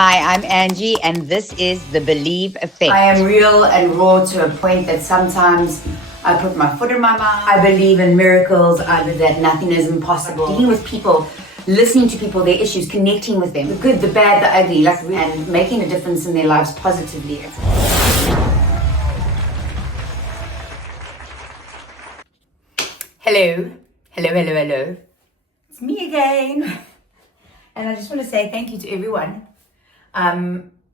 Hi, I'm Angie, and this is the Believe Effect. I am real and raw to a point that sometimes I put my foot in my mouth. I believe in miracles. I believe that nothing is impossible. Dealing with people, listening to people, their issues, connecting with them, the good, the bad, the ugly, and making a difference in their lives positively. Hello. It's me again. And I just want to say thank you to everyone.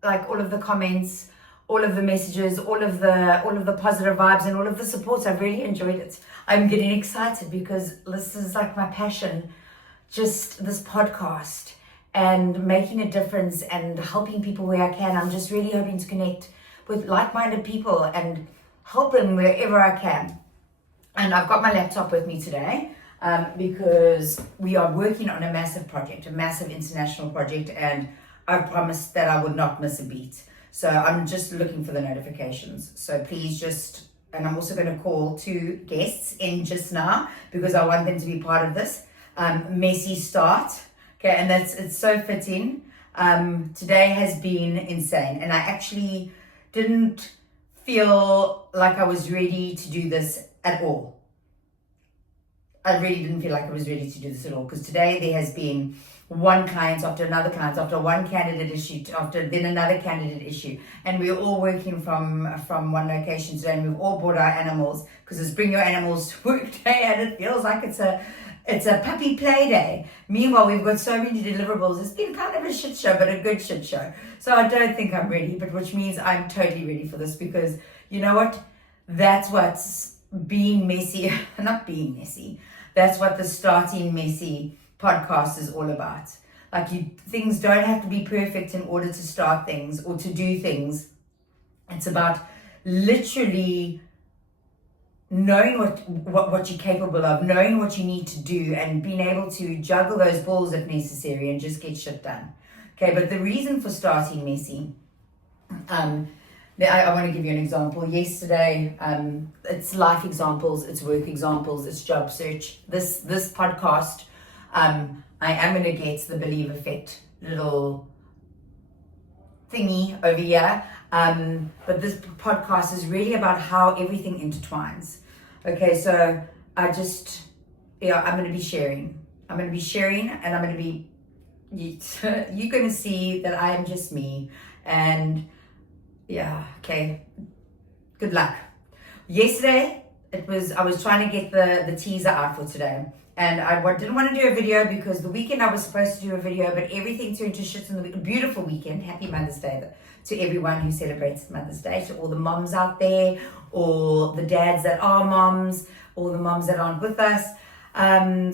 Like all of the comments, all of the messages, all of the positive vibes and all of the support. I've really enjoyed it. I'm getting excited because this is like my passion, just this podcast and making a difference and helping people where I can. I'm just really hoping to connect with like-minded people and help them wherever I can. And I've got my laptop with me today because we are working on a massive project, a massive international project, and I promised that I would not miss a beat. So I'm just looking for the notifications. So please and I'm also going to call 2 guests in just now because I want them to be part of this messy start. Okay, and it's so fitting. Today has been insane, and I actually didn't feel like I was ready to do this at all. I really didn't feel like I was ready to do this at all because today there has been one client after another client, after one candidate issue, after then another candidate issue, and we're all working from one location today, and we've all brought our animals because it's Bring Your Animals to Work Day, and it feels like it's a puppy play day. Meanwhile, we've got so many deliverables. It's been kind of a shit show, but a good shit show. So I don't think I'm ready, but which means I'm totally ready for this because you know what? That's what's being messy, not being messy. That's what the Starting Messy podcast is all about. Like things don't have to be perfect in order to start things or to do things. It's about literally knowing what you're capable of, knowing what you need to do, and being able to juggle those balls if necessary and just get shit done. Okay, but the reason for Starting Messy, I want to give you an example. Yesterday, it's life examples, it's work examples, it's job search. This podcast, I am going to get the Believe Effect little thingy over here. But this podcast is really about how everything intertwines. Okay, so I'm going to be sharing. I'm going to be sharing, and I'm going to be, you're going to see that I am just me. And yeah, okay. Good luck. Yesterday, I was trying to get the teaser out for today. And I didn't want to do a video because the weekend I was supposed to do a video, but everything turned to shit in the weekend. Beautiful weekend. Happy Mother's Day to everyone who celebrates Mother's Day, to all the moms out there, or the dads that are moms, or the moms that aren't with us.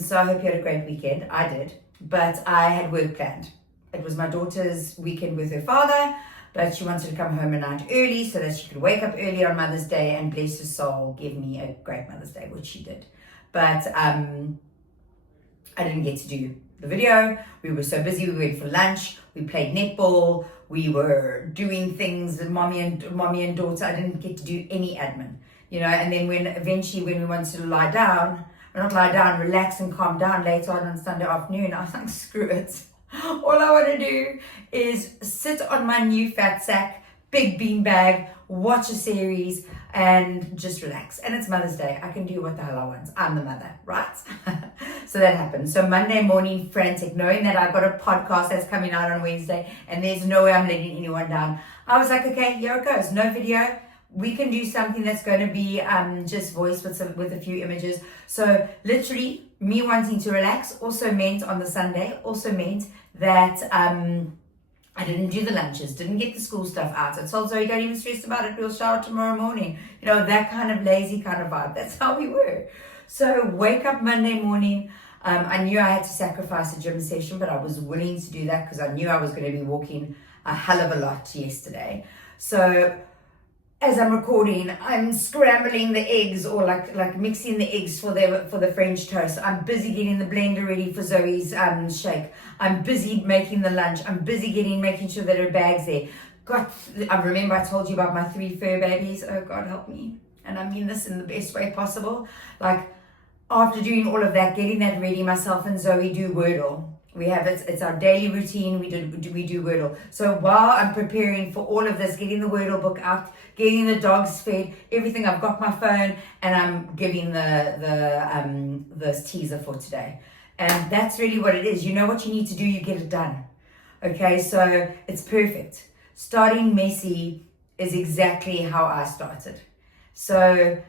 So I hope you had a great weekend. I did. But I had work planned. It was my daughter's weekend with her father, but she wanted to come home a night early so that she could wake up early on Mother's Day and bless her soul, give me a great Mother's Day, which she did. But I didn't get to do the video. We were so busy. We went for lunch. We played netball. We were doing things, mommy and daughter. I didn't get to do any admin, and then when we wanted to relax and calm down later on Sunday afternoon, I was like, screw it. All I want to do is sit on my new fat sack, big bean bag, watch a series, and just relax. And it's Mother's Day. I can do what the hell I want. I'm the mother, right? So that happened. So Monday morning, frantic, knowing that I've got a podcast that's coming out on Wednesday, and there's no way I'm letting anyone down. I was like, okay, here it goes. No video. We can do something that's going to be just voice with a few images. So literally, me wanting to relax also meant on the Sunday, that I didn't do the lunches, didn't get the school stuff out. I told Zoe, don't even stress about it, we'll shower tomorrow morning. That kind of lazy kind of vibe. That's how we were. So wake up Monday morning. I knew I had to sacrifice a gym session, but I was willing to do that because I knew I was going to be walking a hell of a lot yesterday. So as I'm recording, I'm scrambling the eggs, or like mixing the eggs for the French toast. I'm busy getting the blender ready for Zoe's shake. I'm busy making the lunch. I'm busy making sure that her bag's there. God, I remember I told you about my 3 fur babies. Oh God, help me. And I mean this in the best way possible. Like after doing all of that, getting that ready, myself and Zoe do Wordle. We have it's our daily routine. We do Wordle. So while I'm preparing for all of this, getting the Wordle book out, getting the dogs fed, everything, I've got my phone and I'm giving the teaser for today. And that's really what it is. You know what you need to do, you get it done. Okay, so it's perfect. Starting messy is exactly how I started. So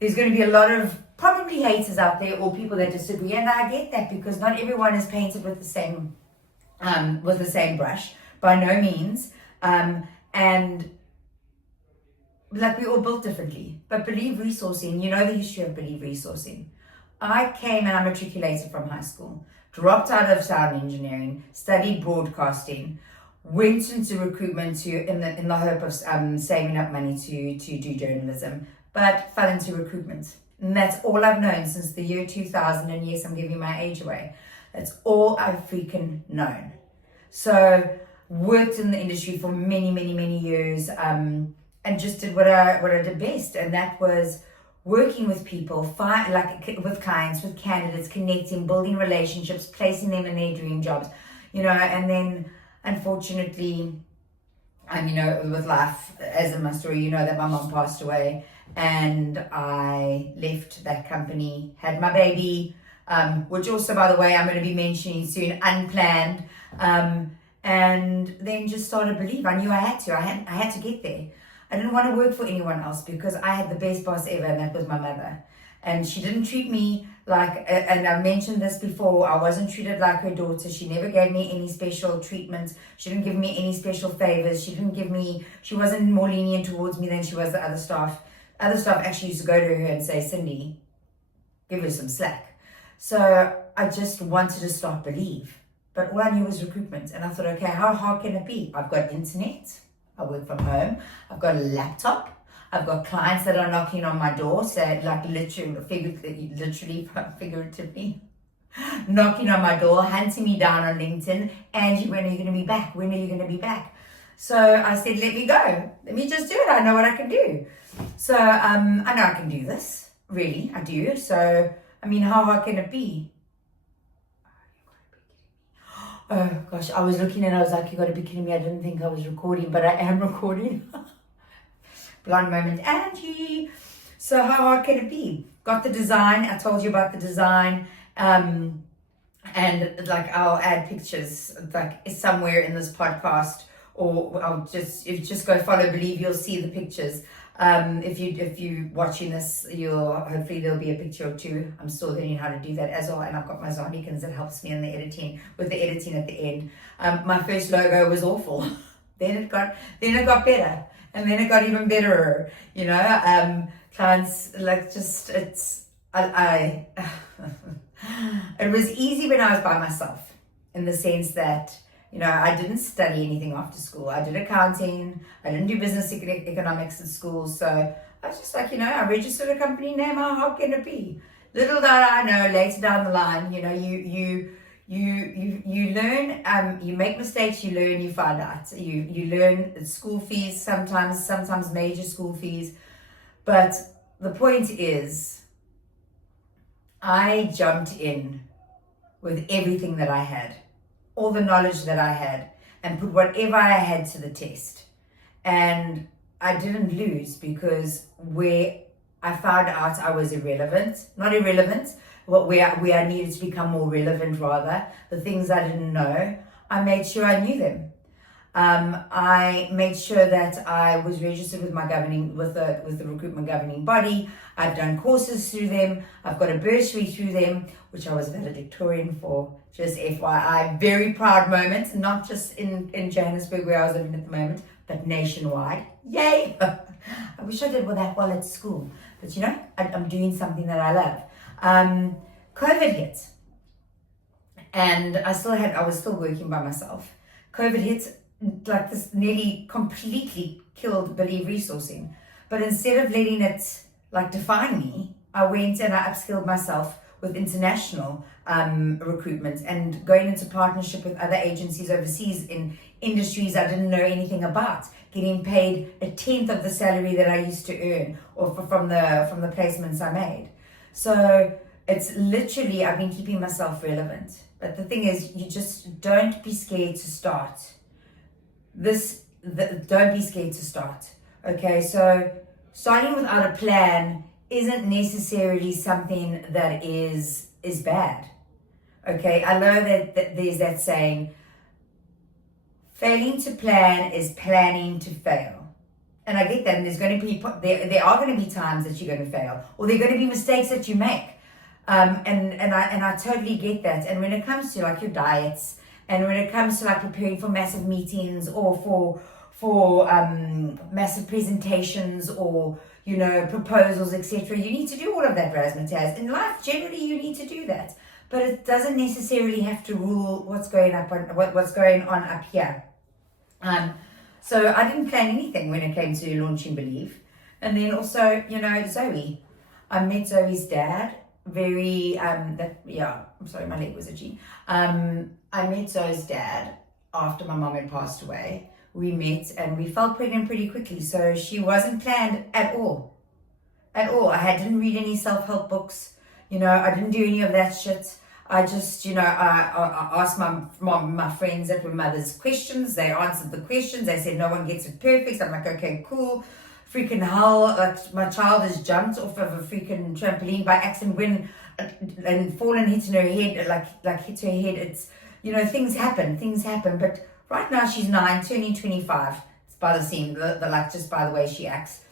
there's going to be a lot of probably haters out there or people that disagree, and I get that because not everyone is painted with the same brush, by no means, and like we're all built differently. But Believe Resourcing, you know the history of Believe Resourcing. I came and I matriculated from high school, dropped out of sound engineering, studied broadcasting, went into recruitment in the hope of saving up money to do journalism, but fell into recruitment. And that's all I've known since the year 2000. And yes, I'm giving my age away. That's all I've freaking known. So worked in the industry for many, many, many years, and just did what I did best. And that was working with people, with clients, with candidates, connecting, building relationships, placing them in their dream jobs, and then unfortunately, with life, as in my story, that my mom passed away. And I left that company, had my baby, which also, by the way, I'm going to be mentioning soon, unplanned, and then just started Believe. I knew I had to get there. I didn't want to work for anyone else because I had the best boss ever, and that was my mother. And she didn't treat me like, and I've mentioned this before, I wasn't treated like her daughter. She never gave me any special treatment. She didn't give me any special favors. She wasn't more lenient towards me than she was the other staff. Other staff actually used to go to her and say, Cindy, give her some slack. So I just wanted to start Believe. But all I knew was recruitment. And I thought, okay, how hard can it be? I've got internet. I work from home. I've got a laptop. I've got clients that are knocking on my door, so like literally, figuratively, knocking on my door, hunting me down on LinkedIn. Angie, when are you going to be back? When are you going to be back? So I said, let me go. Let me just do it. I know what I can do. So I know I can do this. Really, I do. So, how hard can it be? Oh gosh, I was looking and I was like, you got to be kidding me. I didn't think I was recording, but I am recording. Blonde moment, Angie. So how hard can it be? Got the design. I told you about the design. And like I'll add pictures like somewhere in this podcast, or if you just go follow Believe, you'll see the pictures. If you watching this, hopefully there'll be a picture or two. I'm still learning how to do that as well, and I've got my Zonicans that helps me in the editing with the editing at the end. My first logo was awful. then it got better, and then it got even betterer. Clients like just I it was easy when I was by myself, in the sense that I didn't study anything after school. I did accounting. I didn't do business economics at school. So I was just like, I registered a company name. How can it be? Little did I know, later down the line, you learn. You make mistakes. You learn. You find out. You learn school fees sometimes major school fees. But the point is, I jumped in with everything that I had. All the knowledge that I had, and put whatever I had to the test. And I didn't lose, because where I found out I was not irrelevant, but where I needed to become more relevant rather, the things I didn't know, I made sure I knew them. I made sure that I was registered with the recruitment governing body. I've done courses through them. I've got a bursary through them, which I was valedictorian for. Just FYI, very proud moment, not just in Johannesburg where I was living at the moment, but nationwide. Yay! I wish I did that while at school, but I'm doing something that I love. COVID hit, and I was still working by myself. COVID hit, like this nearly completely killed Believe Resourcing. But instead of letting it like define me, I went and I upskilled myself with international recruitment and going into partnership with other agencies overseas in industries I didn't know anything about, getting paid 1/10 of the salary that I used to earn, or from the placements I made. So It's literally, I've been keeping myself relevant. But the thing is, you just don't be scared to start. Don't be scared to start. Okay, so starting without a plan isn't necessarily something that is bad. Okay, I know that there's that saying, failing to plan is planning to fail. And I get that, and there's going to be there are going to be times that you're going to fail, or there are going to be mistakes that you make. And I totally get that. And when it comes to like your diets, and when it comes to like preparing for massive meetings or for massive presentations, or proposals, etc., you need to do all of that, razzmatazz. In life, generally, you need to do that, but it doesn't necessarily have to rule what's going on up here. So I didn't plan anything when it came to launching Believe. And then also, Zoe. I met Zoe's dad. I'm sorry, my leg was itchy. I met Zoe's dad after my mom had passed away. We met and we fell pregnant pretty quickly. So she wasn't planned at all. At all. I didn't read any self-help books. I didn't do any of that shit. I just, I asked my friends that were mothers questions. They answered the questions. They said no one gets it perfect. I'm like, okay, cool. Freaking hell, like my child has jumped off of a freaking trampoline by accident and fallen, hit her head, like hit her head. It's, things happen. But right now she's 9, turning 25. It's by the scene, just by the way she acts.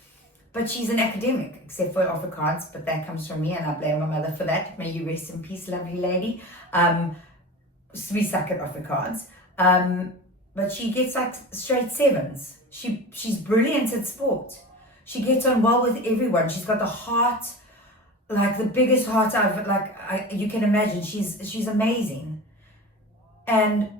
But she's an academic, except for Afrikaans, but that comes from me, and I blame my mother for that. May you rest in peace, lovely lady. We suck at Afrikaans. But she gets like straight 7s. She's brilliant at sport. She gets on well with everyone. She's got the heart, like the biggest heart you can imagine. She's amazing. And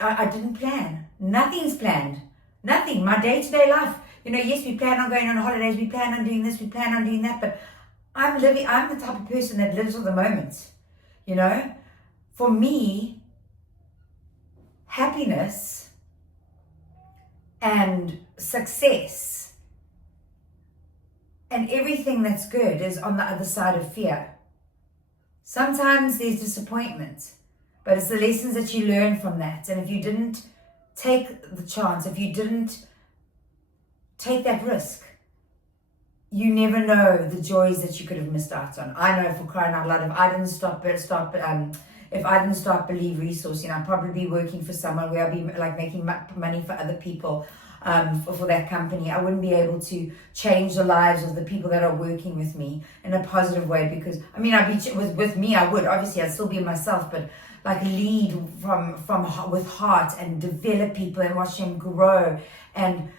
I didn't plan. Nothing's planned. Nothing. My day-to-day life. Yes, we plan on going on holidays, we plan on doing this, we plan on doing that, but I'm the type of person that lives for the moment. For me, happiness and success and everything that's good is on the other side of fear. Sometimes there's disappointment, but it's the lessons that you learn from that. And if you didn't take the chance, if you didn't take that risk, you never know the joys that you could have missed out on. I know, for crying out loud, if I didn't start Believe Resourcing, I'd probably be working for someone where I'd be like making money for other people, for that company. I wouldn't be able to change the lives of the people that are working with me in a positive way, because with me I would, obviously I'd still be myself, but like lead with heart and develop people and watch them grow and